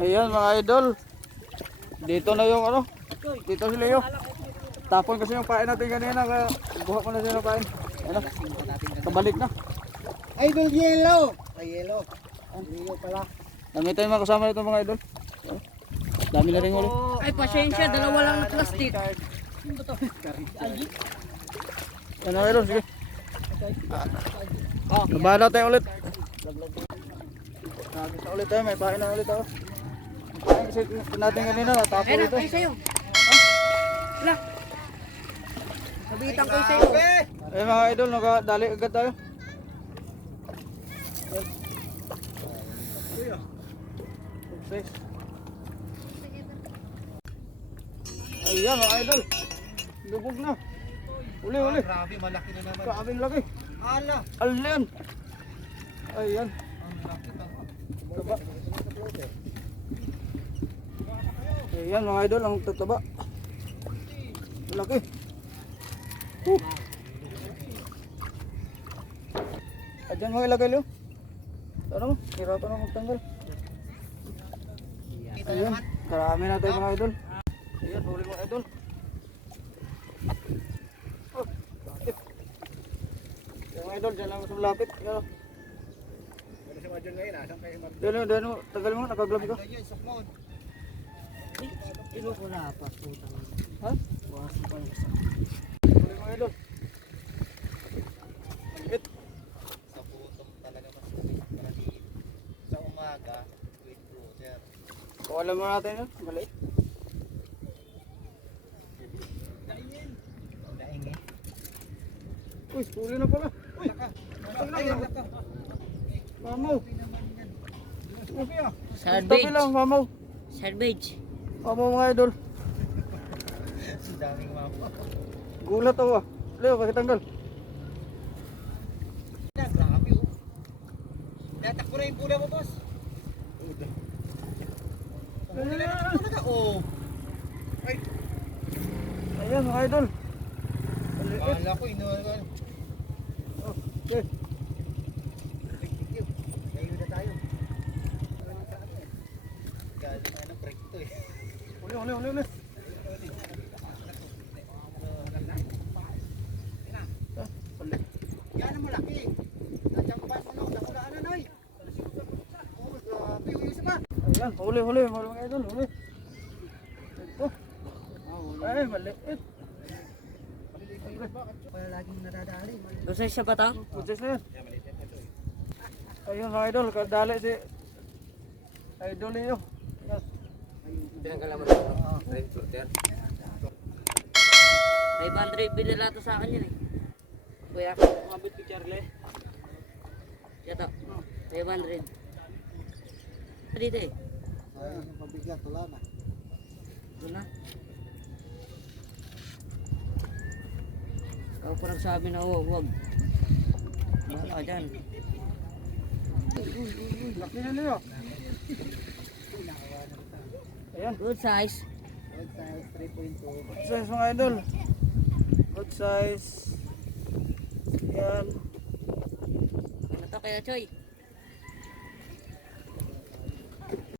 Ayan mga idol. Dito na yung ano. Dito si Leo. Tapon kasi yung pain natin kanina. Buha ko na siya ng pain. Ano? Kabalik na. Idol yellow. Ay yellow. Yellow pala. Dami tayong mga kasama nito mga idol. Dami na rin ulit. Ay, pasensya, dalawa lang na plastic. Ano mga idol, sige. Nabahala tayo ulit. Nagisa ulit tayo, may pain na ulit ako. Pain kasi natin kanina, natapon Ayun, ito. ay sa'yo. Wala. Sabitan ko sa'yo. Eh mga idol, nakadali agad tayo. Ayan. Ayan mga idol. Lubog na. Uli. Grabe, malaki na naman. Kaabing laki. Ala. Alyan. Ayan. Taba. Ayan mga idol, ang tataba. Laki. Ayan mga ilagay Leo. Ano mo? Hirapan na magtanggal. Ayan. Karami na tayo mga idol. Ayan, huli mga idol. Oh, lapit. Ayan mga idol, dyan lang sa lapit. Ayan. Dyan, tagal mo, nakaglabi ka. Ilo ko na pa, putang. Ha? Waso pa yung isa. Huli mga idol. Malipit. Sa putong talaga mas malaki. Sa umaga, with brother. Kawalan mo natin yun, maliit. Daing eh. Uy, huli na pala. Uy, mamaw. Salvage. Tabi lang, mamaw. Salvage. Mamaw mga idol. Si daming mama. Gulat ako ah. Leo, bakit tanggal? Grabe oh. Natakbo na yung pula mo, boss. Talaga oh. Ay, Ayan mga idol. Maliit. kala ko inuwan. Oh, okay. Ngayon na tayo. Galing na break to eh. Uli. Yan ang malaki. Nadyampan mo no, nakulaan na ay. Oh, grabe, yung isa pa. Ayan, huli mga idol, huli. Ito. Ay, maliit. Wala laging nadadali. Gusto siya ba ito? Putsis na yan. Ayun mga idol, kadali si idol niyo. Pinanggalan mo rin flutter. 500 binila to sa akin yun eh. Kuya, Mabit si Charlie. ito. 500. Dito eh. Yung pabigat, wala na. Ito na. Ikaw pa nagsabi na huwag. Bahala ka dyan. Laki na niyo. Ayan, Good size. Good size, 3.2. good size mga idol. Good size. Ayan. Ano to kaya Choy?